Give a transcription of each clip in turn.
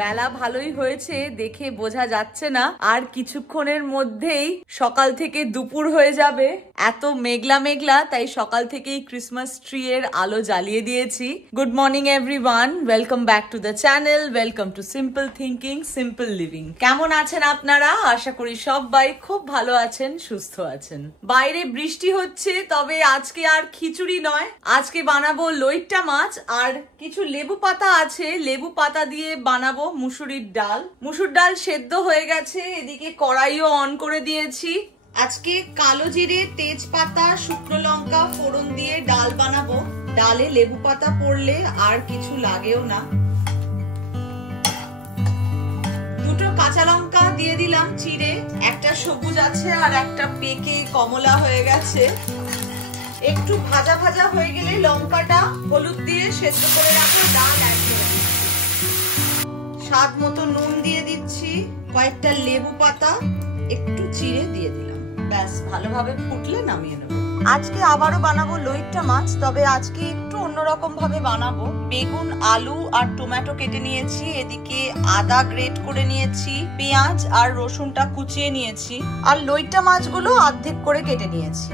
বেলা ভালোই হয়েছে, দেখে বোঝা যাচ্ছে না আর কিছুক্ষণের মধ্যেই সকাল থেকে দুপুর হয়ে যাবে। এত মেঘলা মেঘলা, তাই সকাল থেকেই ক্রিসমাস ট্রি এর আলো জ্বালিয়ে দিয়েছি। Good morning everyone, welcome back to the channel, welcome to simple thinking simple living. কেমন আছেন আপনারা? আশা করি সবাই খুব ভালো আছেন, সুস্থ আছেন। বাইরে বৃষ্টি হচ্ছে, তবে আজকে আর খিচুড়ি নয়, আজকে বানাবো লইট্টা মাছ আর কিছু লেবু পাতা আছে, লেবু পাতা দিয়ে বানাবো মুসুরির ডাল। মুসুর ডাল সেদ্ধ হয়ে গেছে, এদিকে কড়াইও অন করে দিয়েছি। আজকে কালো জিরে, তেজপাতা, শুকনো লঙ্কা ফোড়ন দিয়ে ডাল বানাবো। ডালে লেবু পাতা পড়লে আর কিছু লাগেও না। দুটো কাঁচা লঙ্কা দিয়ে দিলাম চিড়ে, একটা সবুজ আছে আর একটা পেকে কমলা হয়ে গেছে। একটু ভাজা ভাজা হয়ে গেলে লঙ্কাটা হলুদ দিয়ে সেদ্ধ করে রাখা ডাল অ্যাড করে দিচ্ছি। স্বাদ মতো নুন দিয়ে দিচ্ছি, কয়েকটা লেবু পাতা একটু চিড়ে দিয়ে দিলাম। ব্যাস, ভালোভাবে ফুটলে নামিয়ে নেব। আজকে আবারও বানাবো লইট্টা মাছ, তবে আজকে একটু অন্যরকম ভাবে বানাবো। বেগুন, আলু আর টমেটো কেটে নিয়েছি, এদিকে আদা গ্রেট করে নিয়েছি, পেঁয়াজ আর রসুনটা কুচিয়ে নিয়েছি, আর লইট্টা মাছগুলো অর্ধেক করে কেটে নিয়েছি।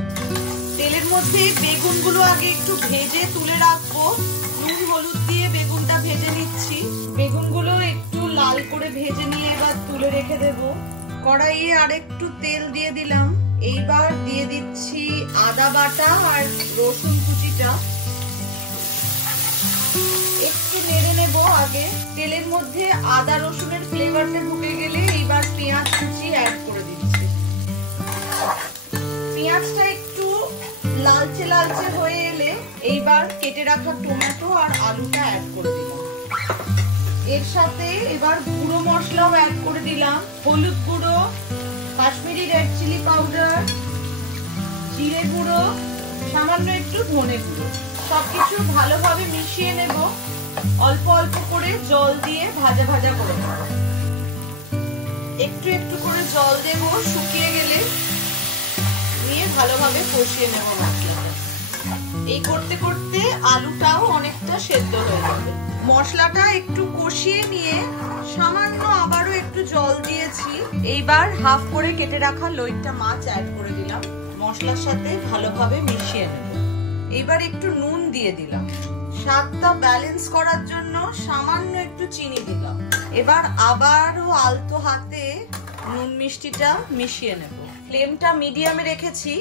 তেলের মধ্যে বেগুনগুলো আগে একটু ভেজে তুলে রাখবো। নুন হলুদ দিয়ে বেগুনটা ভেজে নিচ্ছি। বেগুনগুলো একটু লাল করে ভেজে নিয়ে এবার তুলে রেখে দেব। কড়াইয়ে আরেকটু তেল দিয়ে দিলাম। এইবার দিয়ে দিচ্ছি আদা বাটা আর রসুন কুচিটা। একটু নেড়ে নেব আগে। তেলের মধ্যে আদা রসুনের ফ্লেভারটা ঢুকে গেলে এইবার পেঁয়াজ কুচি অ্যাড করে দিচ্ছি। পেঁয়াজটা একটু লালচে লালচে হয়ে এলে এইবার কেটে রাখা টমেটো আর আলুটা অ্যাড করে দিলাম। এর সাথে এবার গুঁড়ো মশলাও অ্যাড করে দিলাম। হলুদ গুঁড়ো, কাশ্মীরি রেড চিলি পাউডার, জিরে গুঁড়ো, সামান্য একটু ধনে গুঁড়ো। সবকিছু ভালোভাবে মিশিয়ে নেব। অল্প অল্প করে জল দিয়ে ভাজা ভাজা করে নেব। একটু একটু করে জল দেব, শুকিয়ে গেলে নিয়ে ভালোভাবে কষিয়ে নেব মশলাটা। এই করতে করতে আলুটাও অনেকটা সেদ্ধ হয়ে যাবে। মশলাটা একটু কষিয়ে নিয়ে সামান্য আবারও একটু জল দিয়েছি। এইবার হাফ করে কেটে রাখা লইট্টা মাছ অ্যাড করে দিলাম। মশলার সাথে ভালোভাবে মিশিয়ে নেব। এইবার একটু নুন দিয়ে দিলাম। স্বাদটা ব্যালেন্স করার জন্য সামান্য একটু চিনি দিলাম। এবার আবারও আলতো হাতে নুন মিষ্টিটা মিশিয়ে নেব। ফ্লেমটা মিডিয়ামে রেখেছি,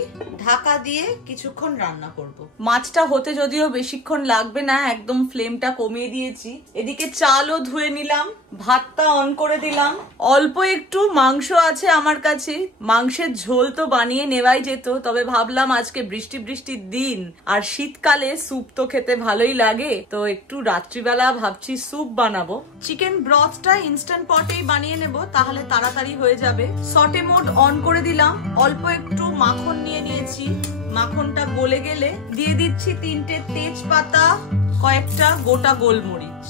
ঢাকা দিয়ে কিছুক্ষণ রান্না করব। মাছটা হতে যদিও বেশিক্ষণ লাগবে না, একদম ফ্লেমটা কমিয়ে দিয়েছি। এদিকে চালও ধুয়ে নিলাম, ভাতটা অন করে দিলাম। অল্প একটু মাংস আছে আমার কাছে, মাংসের ঝোল তো বানিয়ে নেওয়াই যেত, তবে ভাবলাম আজকে বৃষ্টি বৃষ্টির দিন আর শীতকালে স্যুপ তো খেতে ভালোই লাগে, তো একটু রাত্রিবেলা ভাবছি স্যুপ বানাবো। চিকেন ব্রথটা ইনস্ট্যান্ট পটেই বানিয়ে নেব, তাহলে তাড়াতাড়ি হয়ে যাবে। সটে মোড অন করে দিলাম। অল্প একটু মাখন নিয়ে নিয়েছি, মাখনটা গলে গেলে দিয়ে দিচ্ছি 3টে তেজপাতা, কয়েকটা গোটা গোলমরিচ।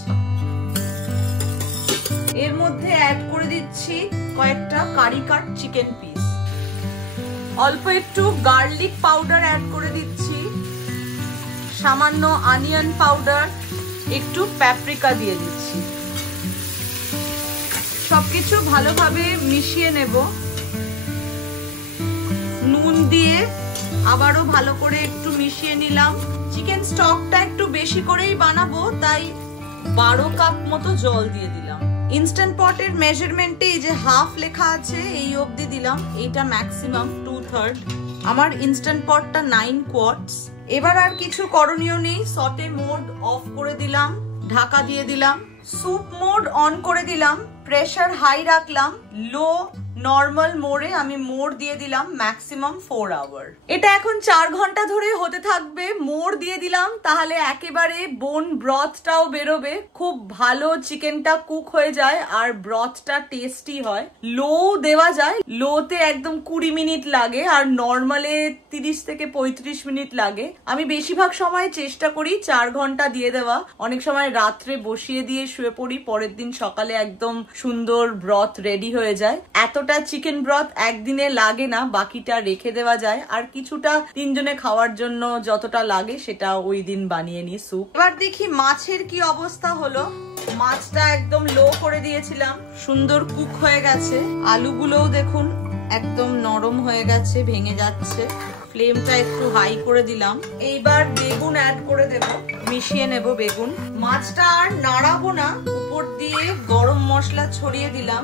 এর মধ্যে অ্যাড করে দিচ্ছি কয়েকটা কারি কাট চিকেন পিস। অল্প একটু গার্লিক পাউডার অ্যাড করে দিচ্ছি, সামান্য অনিয়ন পাউডার, একটু প্যাপ্রিকা দিয়ে দিচ্ছি। সবকিছু ভালোভাবে মিশিয়ে নেব। নুন দিয়ে আবারও ভালো করে একটু মিশিয়ে নিলাম। চিকেন স্টকটা একটু বেশি করেই বানাবো, তাই 12 কাপ মতো জল দিয়ে দিলাম। ইনস্ট্যান্ট পটের মেজারমেন্টে এই যে হাফ লেখা আছে, এই অবধি দিলাম। এইটা ম্যাক্সিমাম 2/3। আমার ইনস্ট্যান্ট পটটা 9 কোয়ার্টস। এবার আর কিছু করণীয় নেই, সটে মোড অফ করে দিলাম, ঢাকা দিয়ে দিলাম। স্যুপ মোড অন করে দিলাম, প্রেসার হাই রাখলাম, লো নর্মাল মোড়ে আমি মোড় দিয়ে দিলাম ম্যাক্সিমাম 4 আওয়ার। এটা এখন 4 ঘন্টা ধরে হতে থাকবে। মোড় দিয়ে দিলাম, তাহলে একেবারে বোন ব্রথটাও বেরোবে, খুব ভালো চিকেনটা কুক হয়ে যায় আর ব্রথটা টেস্টি হয়। লো দেওয়া যায়, লোতে একদম 20 মিনিট লাগে আর নর্মালে 30 থেকে 35 মিনিট লাগে। আমি বেশিরভাগ সময় চেষ্টা করি 4 ঘন্টা দিয়ে দেওয়া। অনেক সময় রাত্রে বসিয়ে দিয়ে শুয়ে পড়ি, পরের দিন সকালে একদম সুন্দর ব্রথ রেডি হয়ে যায়। এতটা চিকেন ব্রথ একদিনে লাগে না, বাকিটা রেখে দেওয়া যায়। আর কিছুটা 3 জনে খাওয়ার জন্য যতটা লাগে সেটা ওই দিন বানিয়ে নি স্যুপ। এবার দেখি মাছের কি অবস্থা হলো। মাছটা একদম লো করে দিয়েছিলাম, সুন্দর কুক হয়ে গেছে। আলুগুলোও দেখুন একদম নরম হয়ে গেছে, ভেঙে যাচ্ছে। ফ্লেমটা একটু হাই করে দিলাম। এইবার বেগুন অ্যাড করে দেব, মিশিয়ে নেব বেগুন। মাছটা আর নাড়াবো না, উপর দিয়ে গরম মশলা ছড়িয়ে দিলাম,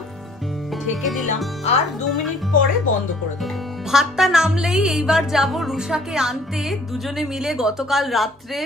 ঢেকে দিলাম, আর 2 মিনিট পরে বন্ধ করে দেবো। ভাতটা নামলেই এইবার যাব রুষাকে আনতে। দুজনে মিলে গতকাল রাত্রে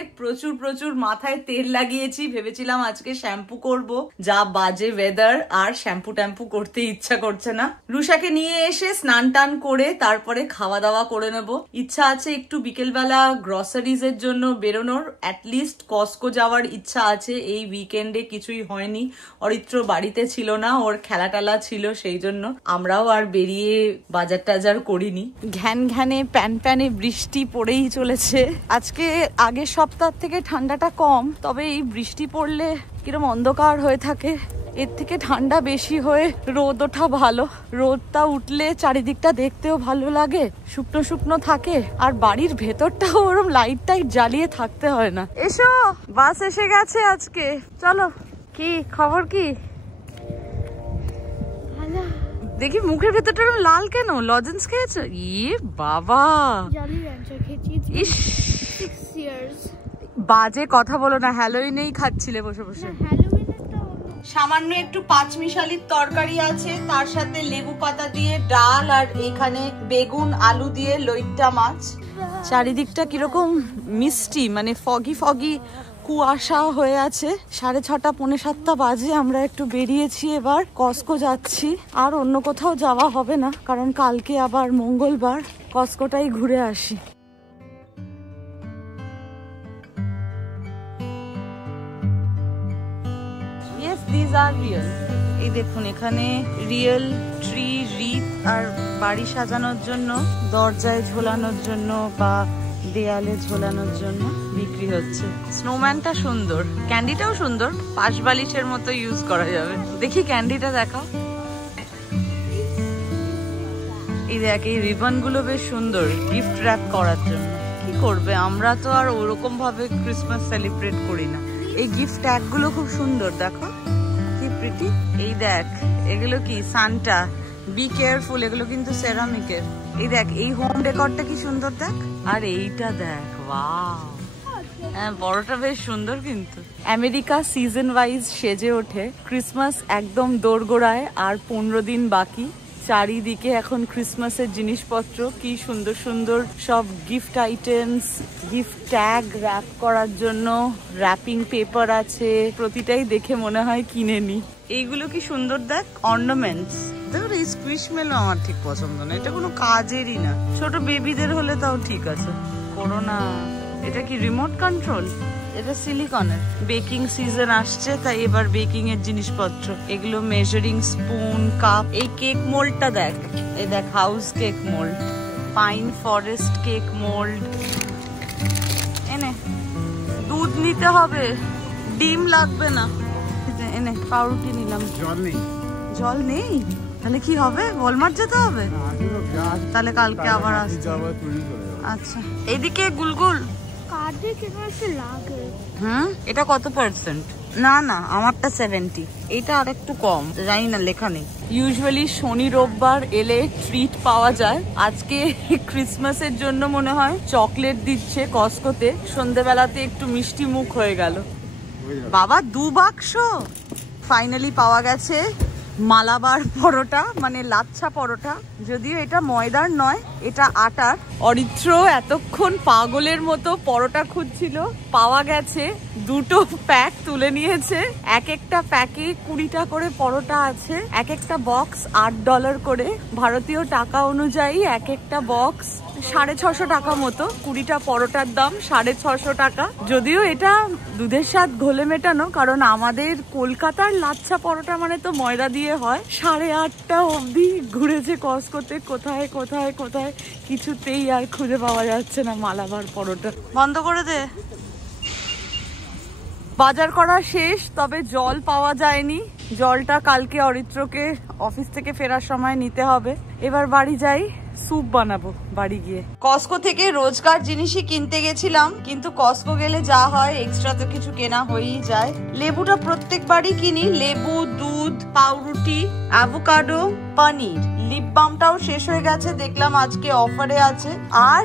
প্রচুর মাথায় তেল লাগিয়েছি, ভেবেছিলাম আজকে শ্যাম্পু করব, যা বাজে ওয়েদার, আর শ্যাম্পু ট্যাম্পু করতে ইচ্ছা করছে না। রুষাকে নিয়ে এসে স্নান টান করে তারপরে খাওয়া দাওয়া করে নেব। ইচ্ছা আছে একটু বিকেলবেলা গ্রসারিজ এর জন্য বেরোনোর, অ্যাটলিস্ট কস্কো যাওয়ার ইচ্ছা আছে। এই উইকেন্ডে কিছুই হয়নি, অরিত্র বাড়িতে ছিল না, ওর খেলা টেলা ছিল, সেই জন্য আমরাও আর বেরিয়ে বাজার টাজার করিনি। ঘ্যানে প্যানে বৃষ্টি পড়েই চলেছে। আজকে আগের সপ্তাহ থেকে ঠান্ডাটা কম, তবে এই বৃষ্টি পড়লে কিরম অন্ধকার হয়ে থাকে, এর থেকে ঠান্ডা বেশি হয়ে রোদ ওঠা ভালো। রোদটা উঠলে চারিদিকটা দেখতেও ভালো লাগে, শুকনো থাকে, আর বাড়ির ভেতরটাও ওরম লাইট টাইট জ্বালিয়ে থাকতে হয় না। এসো, বাস এসে গেছে আজকে, চলো। কি খবর? কি দেখি মুখের ভেতরটা লাল কেন? লজেন্স খেয়েছো? ইয়ে বাবা, ইস বাজে কথা বলো না, হ্যালোইনেই খাচ্ছিলে বসে বসে। সামান্য একটু পাঁচমিশালির তরকারি আছে, তার সাথে লেবু পাতা দিয়ে ডাল, আর এখানে বেগুন আলু দিয়ে লইট্টা মাছ। চারিদিকটা কিরকম মিষ্টি, মানে ফগি কুয়াশা হয়ে আছে। 6:30 পৌনে 7 বাজে। আমরা একটু বেরিয়েছি, এবার কস্কো যাচ্ছি, আর অন্য কোথাও যাওয়া হবে না, কারণ কালকে আবার মঙ্গলবার, কস্কোটাই ঘুরে আসি। Yes, these are real. এই দেখুন, এখানে রিয়েল ট্রি, রিত আর বাড়ি সাজানোর জন্য, দরজায় ঝোলানোর জন্য বা দেয়ালে ঝোলানোর জন্য বিক্রি হচ্ছে। স্নোম্যানটা সুন্দর, ক্যান্ডিটাও সুন্দর, পাশ বালিশের মতো ইউজ করা যাবে। দেখি ক্যান্ডিটা দেখাও। এই দেখ, এই রিবন গুলো বেশ সুন্দর গিফট র্যাপ করার জন্য। কি করবে, আমরা তো আর ওরকম ভাবে ক্রিসমাস সেলিব্রেট করি না। এই গিফট ট্যাগ গুলো খুব সুন্দর, দেখো কি প্রিটি। এই দেখ, এগুলো কি সান্টা, বি কেয়ারফুল, এগুলো কিন্তু সেরামিকের। এই দেখ, এই হোম ডেকরটা কি সুন্দর দেখ, আর এইটা দেখ, ওয়াও। হ্যাঁ, বড়টা বেশ সুন্দর। কিন্তু আমেরিকা সিজন ওয়াইজ সেজে ওঠে, ক্রিসমাস একদম দোরগোড়ায়, আর 15 দিন বাকি। চারিদিকে এখন ক্রিসমাসের জিনিসপত্র, কি সুন্দর সব gift items, gift tag wrap করার জন্য র্যাপিং পেপার আছে, প্রতিটাই দেখে মনে হয় কিনে নি। এইগুলো কি সুন্দর দেখ, অর্নামেন্টস। দেখো, এই স্কুইশমেলো আমার ঠিক পছন্দ না, এটা কোনো কাজেরই না। ছোট বেবিদের হলে তাও ঠিক আছে, করো না। এটা কি রিমোট কন্ট্রোল? এটা সিলিকনের। বেকিং সিজন আসছে, তাই এবার বেকিং এর জিনিসপত্র, এগুলো মেজারিং স্পুন, কাপ। এই কেক মোল্ডটা দেখ, এই দেখ, house cake mould, pine forest cake mould. এনে দুধ নিতে হবে, ডিম লাগবে না। এনে পাউরুটি নিলাম। জল নেই, তাহলে কি হবে? ওয়ালমার্ট যেতে হবে, তাহলে কালকে আবার আসতে হবে। আচ্ছা, এইদিকে গুলগুল এটা কত পার্সেন্ট? না, আমারটা 70, এটা আর একটু কম, জানি না, লেখা নেই। ইউজুয়ালি শনি রোববার এলে ট্রিট পাওয়া যায়। আজকে ক্রিসমাসের জন্য মনে হয় চকলেট দিচ্ছে কস্কোতে। সন্ধ্যেবেলাতে একটু মিষ্টি মুখ হয়ে গেল। বাবা, 2 বাক্স ফাইনালি পাওয়া গেছে। মালাবার পরোটা, মানে লাচ্ছা পরোটা, যদিও এটা ময়দার নয়, এটা আটার। অরিত্র এতক্ষণ পাগলের মতো পরোটা খুঁজছিল, পাওয়া গেছে। 2টো প্যাক তুলে নিয়েছে, এক একটা প্যাকে 20টা করে পরোটা আছে। এক একটা বক্স $8 করে, ভারতীয় টাকা অনুযায়ী এক একটা বক্স 650 টাকা মতো। 20টা পরোটার দাম 650 টাকা। যদিও এটা দুধের স্বাদ ঘোলে মেটানো, কারণ আমাদের কলকাতার লাচ্ছা পরোটা মানে তো ময়দা দিয়ে হয়। 8:30 অবধি ঘুরেছে কস্কোতে, কোথায় কিছুতেই আর খুঁজে পাওয়া যাচ্ছে না মালাবার পরোটা। বন্ধ করে দে। বাজার করা শেষ, তবে জল পাওয়া যায়নি। জলটা কালকে অরিত্রকে অফিস থেকে ফেরার সময় নিতে হবে। এবার বাড়ি যাই, স্যুপ বানাবো বাড়ি গিয়ে। কস্কো থেকে রোজকার জিনিসই কিনতে গেছিলাম, কিন্তু কস্কো গেলে যা হয় এক্সট্রা তো কিছু কেনা হয়েই যায়। লেবুটা প্রত্যেকবারই কিনি, লেবু, দুধ, পাউরুটি, অ্যাভোকাডো, পনির। লিপ বামটাও শেষ হয়ে গেছে, দেখলাম আজকে অফারে আছে। আর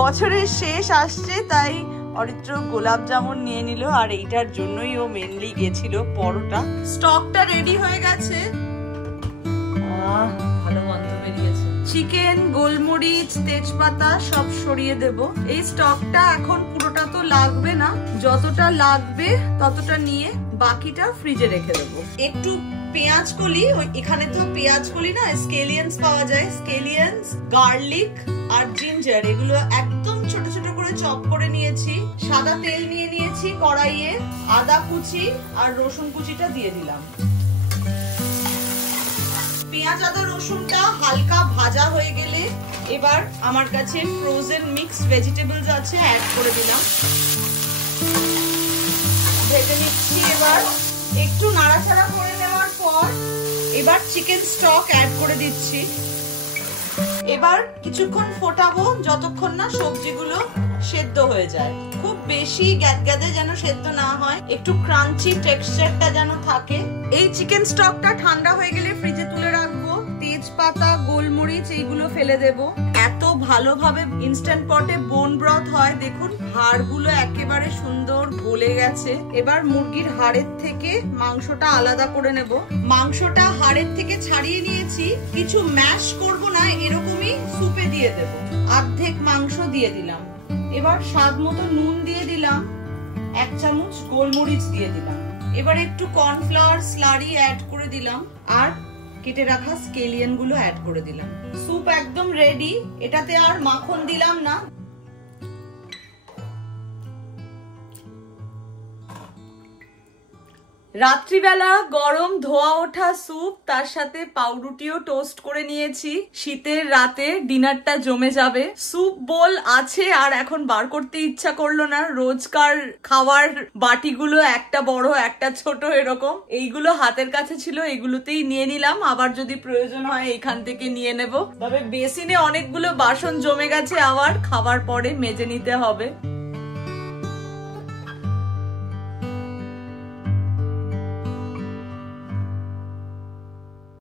বছরের শেষ আসছে, তাই অরিত্র গোলাপ জামুন নিয়ে নিল, আর এইটার জন্যই ও মেনলি গেছিল। পরোটা স্টকটা রেডি হয়ে গেছে, ভালো গন্ধ বেরিয়েছে। চিকেন, গোলমরিচ, তেজপাতা সব সরিয়ে দেব। এই স্টকটা এখন পুরোটা তো লাগবে না, যতটা লাগবে ততটা নিয়ে বাকিটা ফ্রিজে রেখে দেবো। একটু পেঁয়াজ কলি, এখানে তো পেঁয়াজ কলি না, স্কেলিয়ান্স পাওয়া যায়, স্কেলিয়ান্স, গার্লিক আর জিঞ্জার, এগুলো একদম ছোট ছোট করে চপ করে নিয়েছি। সাদা তেল নিয়ে নিয়েছি কড়াইয়ে, আদা কুচি আর রসুন কুচিটা দিয়ে দিলাম। পেঁয়াজ, আদা, রসুনটা হালকা ভাজা হয়ে গেলে এবার আমার কাছে ফ্রোজেন মিক্স ভেজিটেবলস আছে, অ্যাড করে দিলাম। ভেজে নিচ্ছি। এবার একটু নাড়াচাড়া করে নেওয়ার পর এবার চিকেন স্টক অ্যাড করে দিচ্ছি। এবার কিছুক্ষণ ফোটাবো, যতক্ষণ না সবজিগুলো সেদ্ধ হয়ে যায়। খুব বেশি গ্যাদগ্যাদে যেন সেদ্ধ না হয়, একটু ক্রাঞ্চি টেক্সচারটা যেন থাকে। এই চিকেন স্টকটা ঠান্ডা হয়ে গেলে ফ্রিজে তুলে রাখবো। তেজপাতা, গোলমরিচ এইগুলো ফেলে দেব। এত ভালোভাবে ইনস্ট্যান্ট পটে বোন ব্রথ হয়, দেখুন হাড়গুলো একেবারে সুন্দর গলে গেছে। এবার মুরগির হাড়ের থেকে মাংসটা আলাদা করে নেব। মাংসটা হাড়ের থেকে ছাড়িয়ে নিয়েছি, কিছু ম্যাশ করব না, এরকমই সুপে দিয়ে দেব। অর্ধেক মাংস দিয়ে দিলাম। এবার স্বাদ মতো নুন দিয়ে দিলাম, 1 চামচ গোলমরিচ দিয়ে দিলাম। এবার একটু কর্নফ্লাওয়ার স্লারি অ্যাড করে দিলাম, আর কেটে রাখা স্কেলিয়ান গুলো অ্যাড করে দিলাম। স্যুপ একদম রেডি। এটাতে আর মাখন দিলাম না। রাত্রিবেলা গরম ধোয়া ওঠা স্যুপ, তার সাথে পাউরুটিও টোস্ট করে নিয়েছি। শীতের রাতে ডিনারটা জমে যাবে। স্যুপ বোল আছে, আর এখন বার করতে ইচ্ছা করলো না। রোজকার খাওয়ার বাটিগুলো একটা বড় একটা ছোট এরকম, এইগুলো হাতের কাছে ছিল, এগুলোতেই নিয়ে নিলাম। আবার যদি প্রয়োজন হয় এখান থেকে নিয়ে নেব। তবে বেসিনে অনেকগুলো বাসন জমে গেছে, আবার খাবার পরে মেজে নিতে হবে।